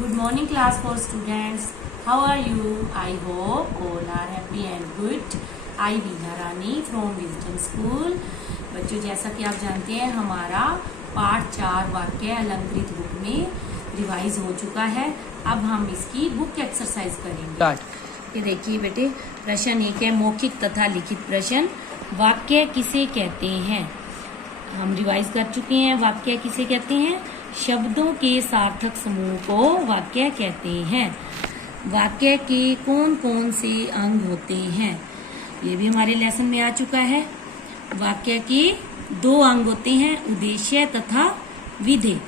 Good morning class 4 students. How are you? I hope all are happy and good. I Veena Rani from Wisdom School. बच्चों जैसा कि आप जानते हैं हमारा पाठ 4 वाक्य अलंकृत बुक में रिवाइज हो चुका है। अब हम इसकी बुक एक्सरसाइज करेंगे। ये देखिए बेटे, प्रश्न 1 है मौखिक तथा लिखित प्रश्न। वाक्य किसे कहते हैं? हम रिवाइज कर चुके हैं। वाक्य किसे कहते हैं? शब्दों के सार्थक समूह को वाक्य कहते हैं। वाक्य के कौन कौन से अंग होते हैं, ये भी हमारे लेसन में आ चुका है। वाक्य के 2 अंग होते हैं, उद्देश्य तथा विधेय।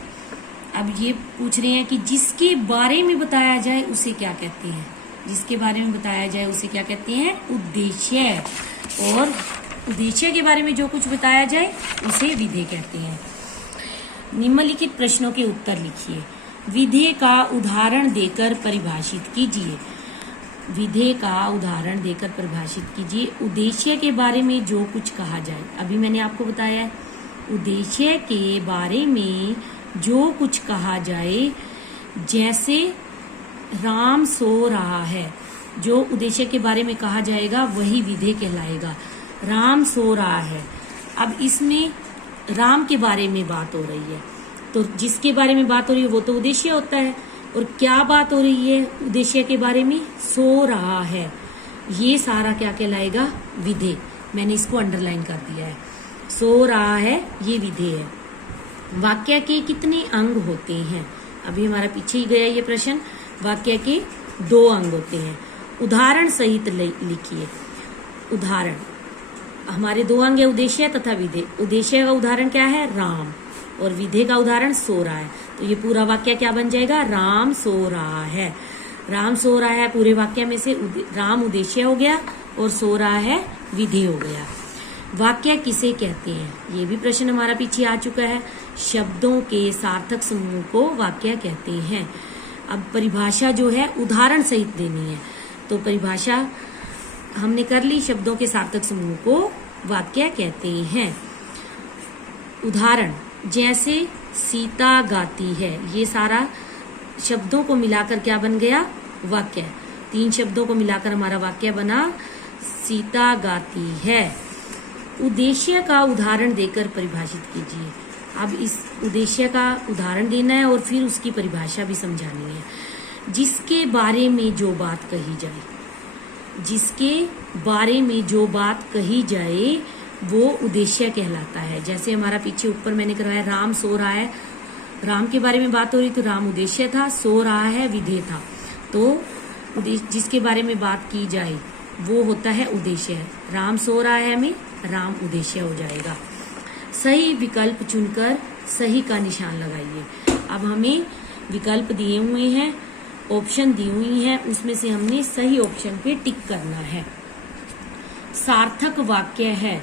अब ये पूछ रहे हैं कि जिसके बारे में बताया जाए उसे क्या कहते हैं? जिसके बारे में बताया जाए उसे क्या कहते हैं? उद्देश्य। और उद्देश्य के बारे में जो कुछ बताया जाए उसे विधेय कहते हैं। निम्नलिखित प्रश्नों के उत्तर लिखिए। विधेय का उदाहरण देकर परिभाषित कीजिए। विधेय का उदाहरण देकर परिभाषित कीजिए। उद्देश्य के बारे में जो कुछ कहा जाए, अभी मैंने आपको बताया है। उद्देश्य के बारे में जो कुछ कहा जाए, जैसे राम सो रहा है, जो उद्देश्य के बारे में कहा जाएगा वही विधेय कहलाएगा। राम सो रहा है। अब इसमें राम के बारे में बात हो रही है, तो जिसके बारे में बात हो रही है वो तो उद्देश्य होता है। और क्या बात हो रही है उद्देश्य के बारे में? सो रहा है। ये सारा क्या कहलाएगा? विधेय। मैंने इसको अंडरलाइन कर दिया है। सो रहा है, ये विधेय है। वाक्य के कितने अंग होते हैं? अभी हमारा पीछे ही गया ये प्रश्न। वाक्य के 2 अंग होते हैं। उदाहरण सहित लिखिए। उदाहरण, हमारे 2 अंग है, उद्देश्य तथा विधेय। उद्देश्य का उदाहरण क्या है? राम। और विधेय का उदाहरण सो रहा है। तो ये पूरा वाक्य क्या बन जाएगा? राम सो रहा है। राम सो रहा है पूरे वाक्य में से राम उद्देश्य हो गया और सो रहा है विधेय हो गया। वाक्य किसे कहते हैं? ये भी प्रश्न हमारा पीछे आ चुका है। शब्दों के सार्थक समूह को वाक्य कहते हैं। अब परिभाषा जो है उदाहरण सहित देनी है, तो परिभाषा हमने कर ली। शब्दों के सार्थक समूह को वाक्य कहते हैं। उदाहरण, जैसे सीता गाती है, ये सारा शब्दों को मिलाकर क्या बन गया? वाक्य। 3 शब्दों को मिलाकर हमारा वाक्य बना सीता गाती है। उद्देश्य का उदाहरण देकर परिभाषित कीजिए। अब इस उद्देश्य का उदाहरण देना है और फिर उसकी परिभाषा भी समझानी है। जिसके बारे में जो बात कही जाए, जिसके बारे में जो बात कही जाए वो उद्देश्य कहलाता है। जैसे हमारा पीछे ऊपर मैंने करवाया, राम सो रहा है। राम के बारे में बात हो रही तो राम उद्देश्य था, सो रहा है विधेय था। तो जिसके बारे में बात की जाए वो होता है उद्देश्य। राम सो रहा है में राम उद्देश्य हो जाएगा। सही विकल्प चुनकर सही का निशान लगाइए। अब हमें विकल्प दिए हुए हैं, ऑप्शन दी हुई है, उसमें से हमने सही ऑप्शन पे टिक करना है। सार्थक वाक्य है,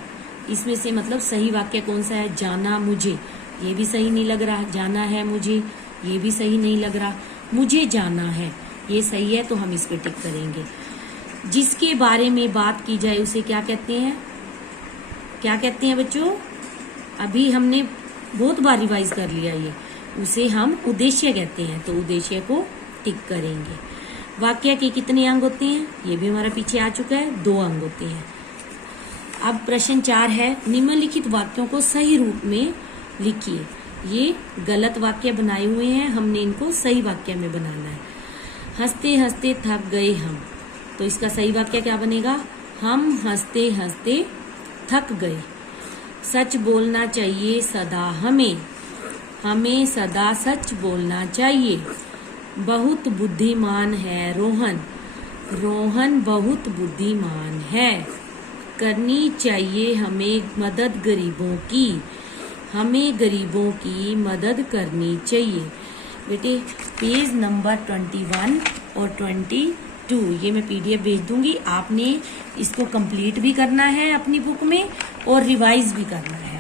इसमें से मतलब सही वाक्य कौन सा है? जाना मुझे, ये भी सही नहीं लग रहा। जाना है मुझे, ये भी सही नहीं लग रहा। मुझे जाना है, ये सही है, तो हम इस पे टिक करेंगे। जिसके बारे में बात की जाए उसे क्या कहते हैं? क्या कहते हैं बच्चों? अभी हमने बहुत बार रिवाइज कर लिया ये। उसे हम उद्देश्य कहते हैं, तो उद्देश्य को टिक करेंगे। वाक्य के कितने अंग होते हैं? ये भी हमारा पीछे आ चुका है। 2 अंग होते हैं। अब प्रश्न 4 है, निम्नलिखित वाक्यों को सही रूप में लिखिए। ये गलत वाक्य बनाए हुए हैं, हमने इनको सही वाक्य में बनाना है। हंसते हंसते थक गए हम, तो इसका सही वाक्य क्या बनेगा? हम हंसते हंसते थक गए। सच बोलना चाहिए सदा हमें, हमें सदा सच बोलना चाहिए। बहुत बुद्धिमान है रोहन, रोहन बहुत बुद्धिमान है। करनी चाहिए हमें मदद गरीबों की, हमें गरीबों की मदद करनी चाहिए। बेटे पेज नंबर 21 और 22 ये मैं PDF भेज दूंगी। आपने इसको कंप्लीट भी करना है अपनी बुक में और रिवाइज भी करना है।